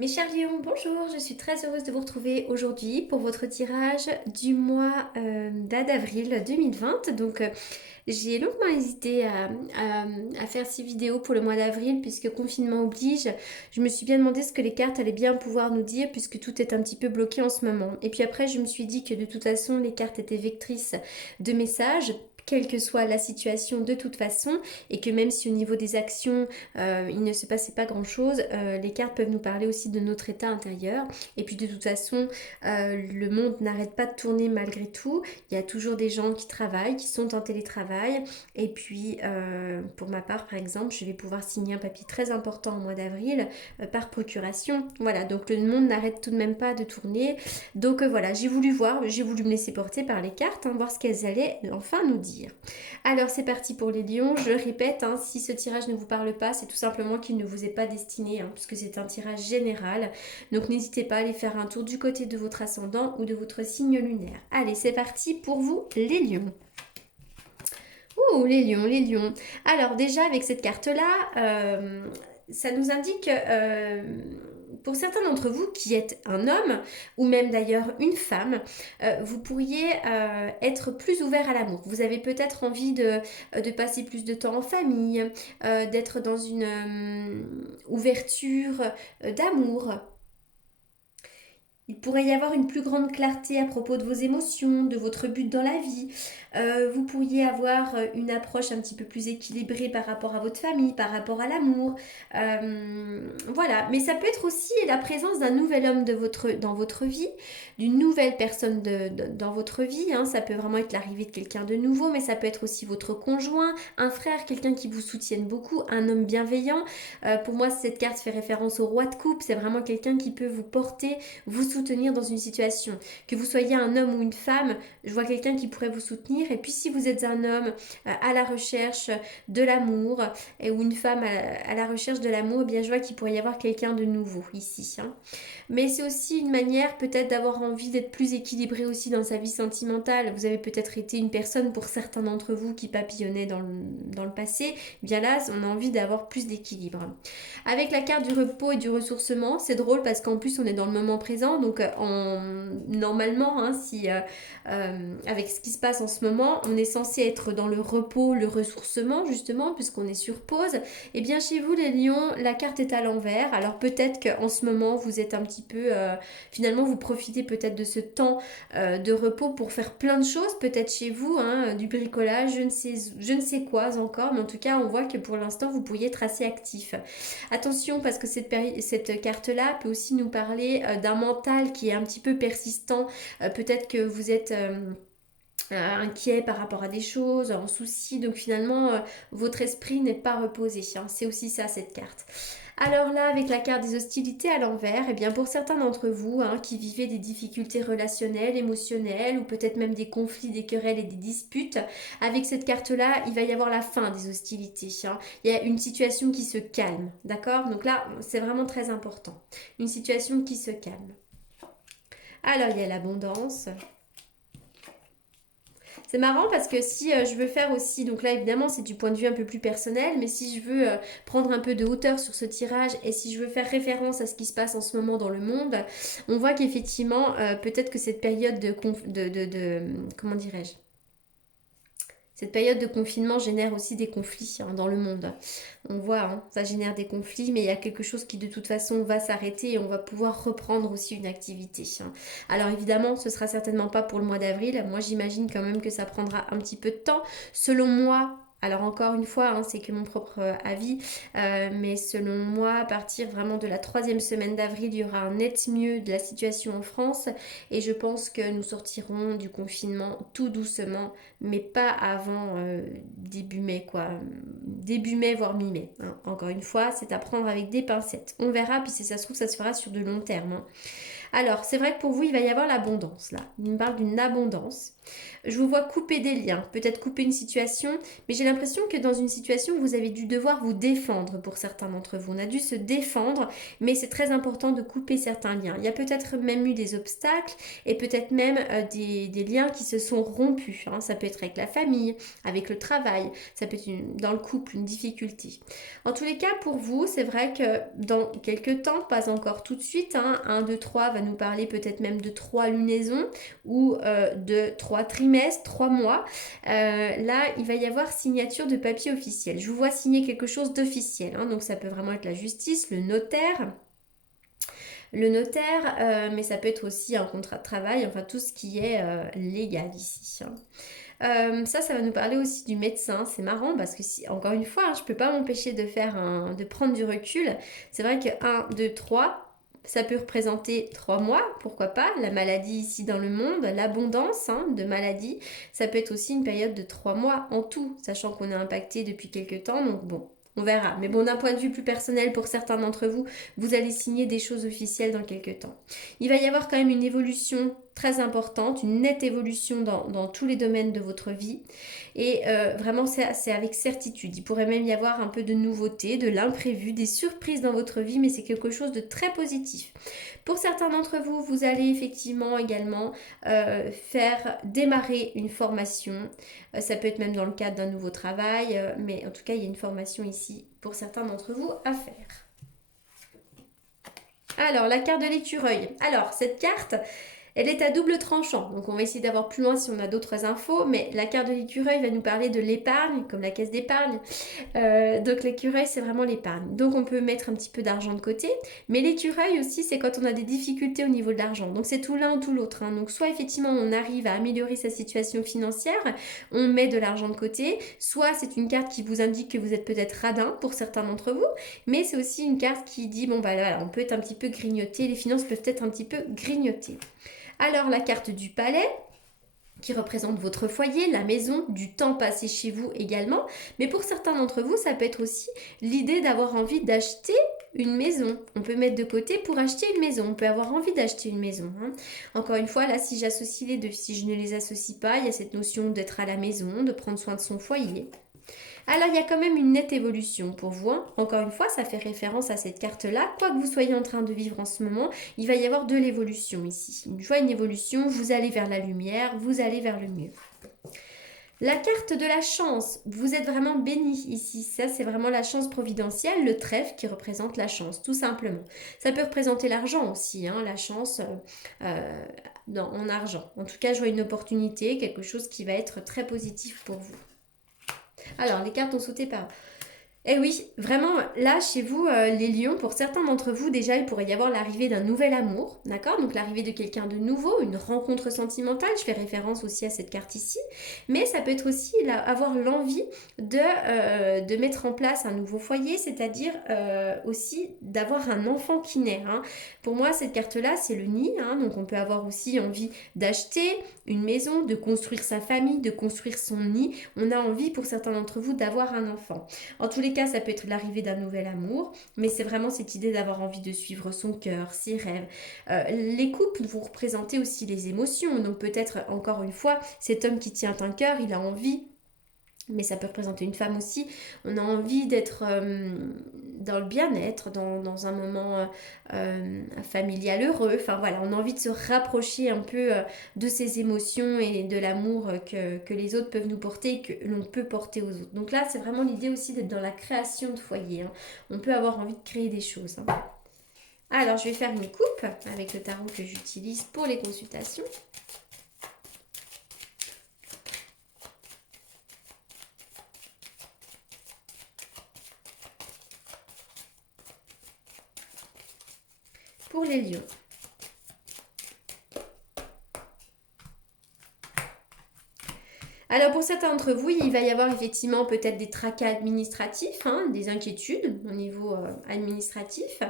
Mes chers lions, bonjour, je suis très heureuse de vous retrouver aujourd'hui pour votre tirage du mois d'avril 2020. J'ai longuement hésité à faire ces vidéos pour le mois d'avril puisque confinement oblige. Je me suis bien demandé ce que les cartes allaient bien pouvoir nous dire puisque tout est un petit peu bloqué en ce moment. Et puis après, je me suis dit que de toute façon, les cartes étaient vectrices de messages, quelle que soit la situation de toute façon, et que même si au niveau des actions, il ne se passait pas grand-chose, les cartes peuvent nous parler aussi de notre état intérieur. Et puis de toute façon, le monde n'arrête pas de tourner malgré tout. Il y a toujours des gens qui travaillent, qui sont en télétravail. Et puis, pour ma part, par exemple, je vais pouvoir signer un papier très important au mois d'avril par procuration. Voilà, donc le monde n'arrête tout de même pas de tourner. Voilà, j'ai voulu voir, j'ai voulu me laisser porter par les cartes, hein, voir ce qu'elles allaient enfin nous dire. Alors c'est parti pour les lions, je répète, hein, si ce tirage ne vous parle pas, c'est tout simplement qu'il ne vous est pas destiné, hein, puisque c'est un tirage général. Donc n'hésitez pas à aller faire un tour du côté de votre ascendant ou de votre signe lunaire. Allez, c'est parti pour vous les lions. Ouh, les lions, les lions. Alors déjà avec cette carte-là, ça nous indique pour certains d'entre vous qui êtes un homme ou même d'ailleurs une femme, vous pourriez être plus ouvert à l'amour. Vous avez peut-être envie de passer plus de temps en famille, d'être dans une ouverture d'amour. Il pourrait y avoir une plus grande clarté à propos de vos émotions, de votre but dans la vie. Vous pourriez avoir une approche un petit peu plus équilibrée par rapport à votre famille, par rapport à l'amour. Voilà, mais ça peut être aussi la présence d'un nouvel homme dans votre vie, d'une nouvelle personne dans votre vie. Hein. Ça peut vraiment être l'arrivée de quelqu'un de nouveau, mais ça peut être aussi votre conjoint, un frère, quelqu'un qui vous soutienne beaucoup, un homme bienveillant. Pour moi, cette carte fait référence au roi de coupe. C'est vraiment quelqu'un qui peut vous porter, vous soutenir dans une situation. Que vous soyez un homme ou une femme, je vois quelqu'un qui pourrait vous soutenir. Et puis si vous êtes un homme à la recherche de l'amour ou une femme à la recherche de l'amour, eh bien je vois qu'il pourrait y avoir quelqu'un de nouveau ici. Hein. Mais c'est aussi une manière peut-être d'avoir envie d'être plus équilibré aussi dans sa vie sentimentale. Vous avez peut-être été une personne pour certains d'entre vous qui papillonnait dans le passé. Eh bien là, on a envie d'avoir plus d'équilibre. Avec la carte du repos et du ressourcement, c'est drôle parce qu'en plus on est dans le moment présent. Donc normalement, hein, avec ce qui se passe en ce moment, on est censé être dans le repos, le ressourcement justement, puisqu'on est sur pause. Et bien chez vous les lions, la carte est à l'envers. Alors peut-être qu'en ce moment vous êtes un petit peu, finalement vous profitez peut-être de ce temps de repos pour faire plein de choses, peut-être chez vous, hein, du bricolage, je ne sais quoi encore, mais en tout cas on voit que pour l'instant vous pourriez être assez actif. Attention parce que cette carte-là peut aussi nous parler d'un mental qui est un petit peu persistant. Peut-être que vous êtes inquiet par rapport à des choses, en souci, donc finalement votre esprit n'est pas reposé. Hein. C'est aussi ça cette carte. Alors là, avec la carte des hostilités à l'envers, eh bien pour certains d'entre vous hein, qui vivaient des difficultés relationnelles, émotionnelles, ou peut-être même des conflits, des querelles et des disputes, avec cette carte-là, il va y avoir la fin des hostilités. Hein. Il y a une situation qui se calme, d'accord? Donc là, c'est vraiment très important. Une situation qui se calme. Alors, il y a l'abondance. C'est marrant parce que si je veux faire aussi, donc là évidemment c'est du point de vue un peu plus personnel, mais si je veux prendre un peu de hauteur sur ce tirage et si je veux faire référence à ce qui se passe en ce moment dans le monde, on voit qu'effectivement peut-être que cette période comment dirais-je, cette période de confinement génère aussi des conflits hein, dans le monde. On voit, hein, ça génère des conflits, mais il y a quelque chose qui de toute façon va s'arrêter et on va pouvoir reprendre aussi une activité. Hein. Alors évidemment, ce sera certainement pas pour le mois d'avril. Moi, j'imagine quand même que ça prendra un petit peu de temps. Selon moi, alors encore une fois, hein, c'est que mon propre avis, mais selon moi, à partir vraiment de la troisième semaine d'avril, il y aura un net mieux de la situation en France et je pense que nous sortirons du confinement tout doucement, mais pas avant début mai, quoi. Début mai, voire mi-mai. Hein. Encore une fois, c'est à prendre avec des pincettes. On verra, puis si ça se trouve, ça se fera sur de long terme. Hein. Alors, c'est vrai que pour vous, il va y avoir l'abondance, là. Il me parle d'une abondance. Je vous vois couper des liens, peut-être couper une situation, mais j'ai l'impression que dans une situation, vous avez dû devoir vous défendre pour certains d'entre vous. On a dû se défendre, mais c'est très important de couper certains liens. Il y a peut-être même eu des obstacles et peut-être même des liens qui se sont rompus. Hein. Ça peut être avec la famille, avec le travail, ça peut être dans le couple, une difficulté. En tous les cas, pour vous, c'est vrai que dans quelques temps, pas encore tout de suite, 1, 2, 3 va nous parler peut-être même de 3 lunaisons ou de 3 trimestres, 3 mois. Là, il va y avoir signature de papier officiel. Je vous vois signer quelque chose d'officiel, donc ça peut vraiment être la justice, le notaire. Mais ça peut être aussi un contrat de travail, enfin tout ce qui est légal ici. Ça va nous parler aussi du médecin. C'est marrant parce que, encore une fois, je ne peux pas m'empêcher de prendre du recul. C'est vrai que 1, 2, 3, ça peut représenter 3 mois, pourquoi pas. La maladie ici dans le monde, l'abondance de maladies, ça peut être aussi une période de 3 mois en tout, sachant qu'on est impacté depuis quelques temps. Donc bon, on verra. Mais bon, d'un point de vue plus personnel, pour certains d'entre vous, vous allez signer des choses officielles dans quelques temps. Il va y avoir quand même une évolution très importante, une nette évolution dans tous les domaines de votre vie. Et vraiment, c'est avec certitude. Il pourrait même y avoir un peu de nouveauté, de l'imprévu, des surprises dans votre vie, mais c'est quelque chose de très positif. Pour certains d'entre vous, vous allez effectivement également faire démarrer une formation. Ça peut être même dans le cadre d'un nouveau travail, mais en tout cas, il y a une formation ici pour certains d'entre vous à faire. Alors, la carte de l'écureuil. Alors, cette carte, elle est à double tranchant, donc on va essayer d'avoir plus loin si on a d'autres infos, mais la carte de l'écureuil va nous parler de l'épargne, comme la caisse d'épargne. Donc l'écureuil, c'est vraiment l'épargne. Donc on peut mettre un petit peu d'argent de côté, mais l'écureuil aussi, c'est quand on a des difficultés au niveau de l'argent. Donc c'est tout l'un ou tout l'autre. Donc soit effectivement on arrive à améliorer sa situation financière, on met de l'argent de côté, soit c'est une carte qui vous indique que vous êtes peut-être radin pour certains d'entre vous, mais c'est aussi une carte qui dit, bon bah voilà, on peut être un petit peu grignoté, les finances peuvent être un petit peu grignotées. Alors la carte du palais, qui représente votre foyer, la maison, du temps passé chez vous également. Mais pour certains d'entre vous, ça peut être aussi l'idée d'avoir envie d'acheter une maison. On peut mettre de côté pour acheter une maison. On peut avoir envie d'acheter une maison. Encore une fois, là, si j'associe les deux, si je ne les associe pas, il y a cette notion d'être à la maison, de prendre soin de son foyer. Alors, il y a quand même une nette évolution pour vous. Encore une fois, ça fait référence à cette carte-là. Quoi que vous soyez en train de vivre en ce moment, il va y avoir de l'évolution ici. Une fois une évolution, vous allez vers la lumière, vous allez vers le mieux. La carte de la chance, vous êtes vraiment béni ici. Ça, c'est vraiment la chance providentielle, le trèfle qui représente la chance, tout simplement. Ça peut représenter l'argent aussi, la chance en argent. En tout cas, je vois une opportunité, quelque chose qui va être très positif pour vous. Alors, les cartes ont sauté par... Eh oui, vraiment, là, chez vous, les lions, pour certains d'entre vous, déjà, il pourrait y avoir l'arrivée d'un nouvel amour, d'accord? Donc, l'arrivée de quelqu'un de nouveau, une rencontre sentimentale, je fais référence aussi à cette carte ici, mais ça peut être aussi avoir l'envie de mettre en place un nouveau foyer, c'est-à-dire aussi d'avoir un enfant qui naît. Pour moi, cette carte-là, c'est le nid, donc on peut avoir aussi envie d'acheter une maison, de construire sa famille, de construire son nid. On a envie, pour certains d'entre vous, d'avoir un enfant. En tous les cas, ça peut être l'arrivée d'un nouvel amour, mais c'est vraiment cette idée d'avoir envie de suivre son cœur, ses rêves. Les couples vont représenter aussi les émotions, donc peut-être encore une fois, cet homme qui tient un cœur, il a envie, mais ça peut représenter une femme aussi, on a envie d'être dans le bien-être, dans un moment familial heureux, enfin voilà, on a envie de se rapprocher un peu de ces émotions et de l'amour que les autres peuvent nous porter et que l'on peut porter aux autres. Donc là, c'est vraiment l'idée aussi d'être dans la création de foyer, on peut avoir envie de créer des choses. Alors, je vais faire une coupe avec le tarot que j'utilise pour les consultations. Pour les lions. Alors pour certains d'entre vous, il va y avoir effectivement peut-être des tracas administratifs, des inquiétudes au niveau administratif.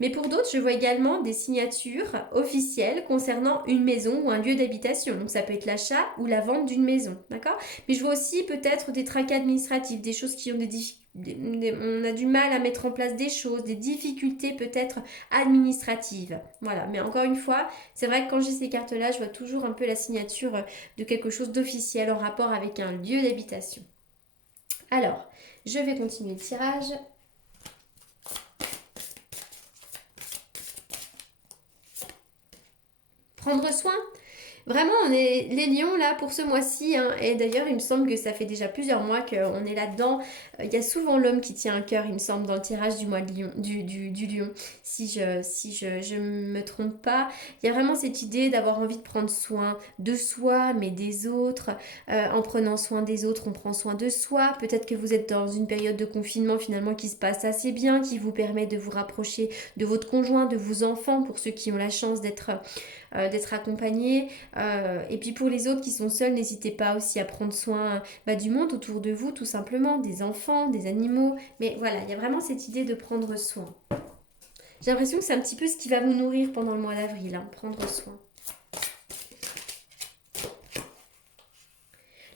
Mais pour d'autres, je vois également des signatures officielles concernant une maison ou un lieu d'habitation. Donc ça peut être l'achat ou la vente d'une maison, d'accord? Mais je vois aussi peut-être des tracas administratifs, des choses qui ont des difficultés. On a du mal à mettre en place des choses, des difficultés peut-être administratives. Voilà, mais encore une fois, c'est vrai que quand j'ai ces cartes-là, je vois toujours un peu la signature de quelque chose d'officiel en rapport avec un lieu d'habitation. Alors, je vais continuer le tirage. Prendre soin. Vraiment, on est les lions là pour ce mois-ci, hein. Et d'ailleurs, il me semble que ça fait déjà plusieurs mois qu'on est là-dedans. Il y a souvent l'homme qui tient un cœur, il me semble, dans le tirage du mois de lion, du lion. Si je me trompe pas, il y a vraiment cette idée d'avoir envie de prendre soin de soi, mais des autres. En prenant soin des autres, on prend soin de soi. Peut-être que vous êtes dans une période de confinement finalement qui se passe assez bien, qui vous permet de vous rapprocher de votre conjoint, de vos enfants, pour ceux qui ont la chance d'être accompagnés. Et puis pour les autres qui sont seuls, n'hésitez pas aussi à prendre soin du monde autour de vous, tout simplement, des enfants, des animaux. Mais voilà, il y a vraiment cette idée de prendre soin. J'ai l'impression que c'est un petit peu ce qui va vous nourrir pendant le mois d'avril, hein, prendre soin.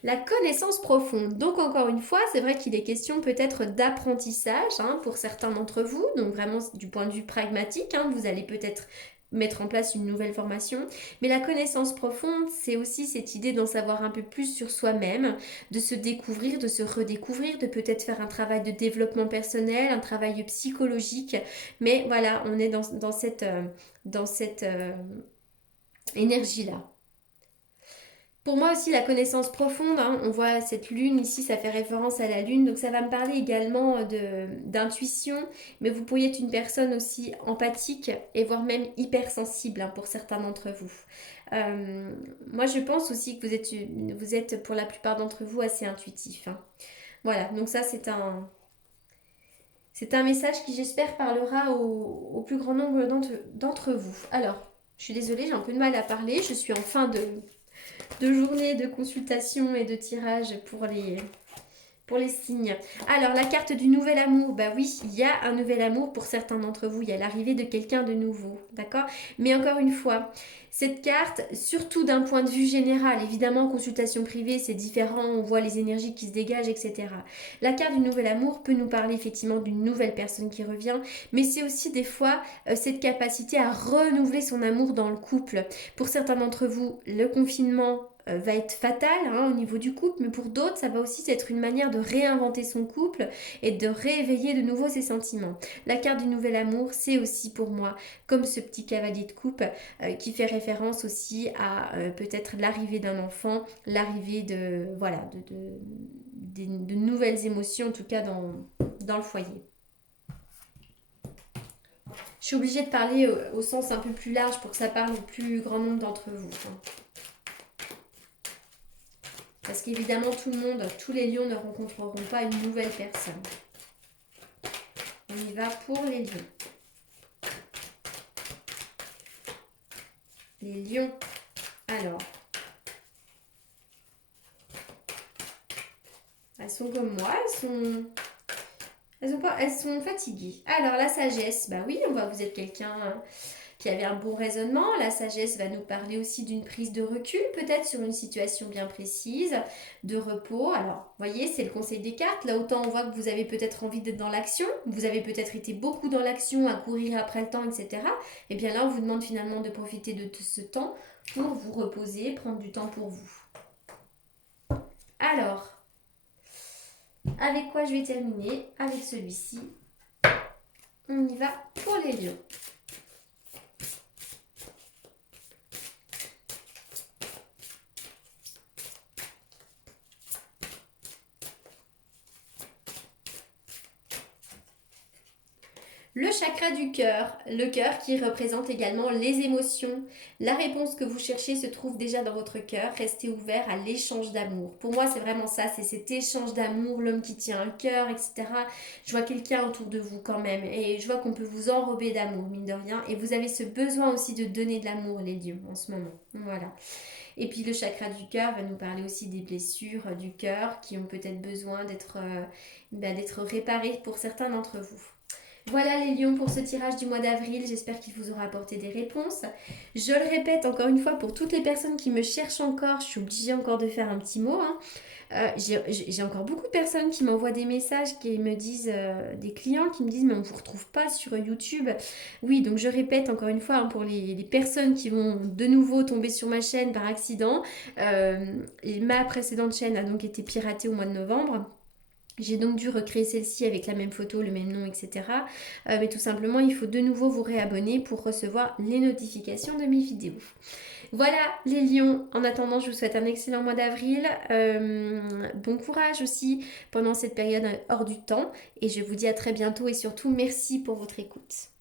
La connaissance profonde. Donc encore une fois, c'est vrai qu'il est question peut-être d'apprentissage, hein, pour certains d'entre vous. Donc vraiment du point de vue pragmatique, hein, vous allez peut-être mettre en place une nouvelle formation. Mais la connaissance profonde, c'est aussi cette idée d'en savoir un peu plus sur soi-même, de se découvrir, de se redécouvrir, de peut-être faire un travail de développement personnel, un travail psychologique. Mais voilà, on est dans cette énergie-là. Pour moi aussi, la connaissance profonde, hein, on voit cette lune ici, ça fait référence à la lune, donc ça va me parler également d'intuition, mais vous pourriez être une personne aussi empathique et voire même hypersensible, hein, pour certains d'entre vous. Euh, Moi, je pense aussi que vous êtes pour la plupart d'entre vous assez intuitif, hein. Voilà, donc ça c'est un message qui j'espère parlera au plus grand nombre d'entre vous. Alors, je suis désolée, j'ai un peu de mal à parler, je suis en fin de journée de consultation et de tirage pour les signes. Alors, la carte du nouvel amour, bah oui, il y a un nouvel amour pour certains d'entre vous, il y a l'arrivée de quelqu'un de nouveau, d'accord? Mais encore une fois, cette carte, surtout d'un point de vue général, évidemment, en consultation privée, c'est différent, on voit les énergies qui se dégagent, etc. La carte du nouvel amour peut nous parler effectivement d'une nouvelle personne qui revient, mais c'est aussi des fois cette capacité à renouveler son amour dans le couple. Pour certains d'entre vous, le confinement va être fatal, hein, au niveau du couple, mais pour d'autres, ça va aussi être une manière de réinventer son couple et de rééveiller de nouveau ses sentiments. La carte du nouvel amour, c'est aussi pour moi comme ce petit cavalier de coupe qui fait référence aussi à peut-être l'arrivée d'un enfant, l'arrivée de voilà de nouvelles émotions, en tout cas dans le foyer. Je suis obligée de parler au sens un peu plus large pour que ça parle au plus grand nombre d'entre vous, hein. Parce qu'évidemment, tout le monde, tous les lions ne rencontreront pas une nouvelle personne. On y va pour les lions. Les lions. Alors, elles sont comme moi, elles sont fatiguées. Alors, la sagesse, bah oui, vous êtes quelqu'un qui avait un bon raisonnement. La sagesse va nous parler aussi d'une prise de recul, peut-être sur une situation bien précise, de repos. Alors, vous voyez, c'est le conseil des cartes. Là, autant on voit que vous avez peut-être envie d'être dans l'action, vous avez peut-être été beaucoup dans l'action, à courir après le temps, etc. Et bien là, on vous demande finalement de profiter de ce temps pour vous reposer, prendre du temps pour vous. Alors, avec quoi je vais terminer? Avec celui-ci. On y va pour les lions. Le chakra du cœur, le cœur qui représente également les émotions. La réponse que vous cherchez se trouve déjà dans votre cœur. Restez ouvert à l'échange d'amour. Pour moi, c'est vraiment ça, c'est cet échange d'amour, l'homme qui tient un cœur, etc. Je vois quelqu'un autour de vous quand même et je vois qu'on peut vous enrober d'amour, mine de rien. Et vous avez ce besoin aussi de donner de l'amour, les lions, en ce moment. Voilà. Et puis le chakra du cœur va nous parler aussi des blessures du cœur qui ont peut-être besoin d'être réparées pour certains d'entre vous. Voilà les lions pour ce tirage du mois d'avril, j'espère qu'il vous aura apporté des réponses. Je le répète encore une fois pour toutes les personnes qui me cherchent encore, je suis obligée encore de faire un petit mot, hein. J'ai encore beaucoup de personnes qui m'envoient des messages, qui me disent, des clients qui me disent mais on ne vous retrouve pas sur YouTube. Oui, donc je répète encore une fois, hein, pour les personnes qui vont de nouveau tomber sur ma chaîne par accident. Ma précédente chaîne a donc été piratée au mois de novembre. J'ai donc dû recréer celle-ci avec la même photo, le même nom, etc. Mais tout simplement, il faut de nouveau vous réabonner pour recevoir les notifications de mes vidéos. Voilà les lions, en attendant je vous souhaite un excellent mois d'avril, bon courage aussi pendant cette période hors du temps et je vous dis à très bientôt et surtout merci pour votre écoute.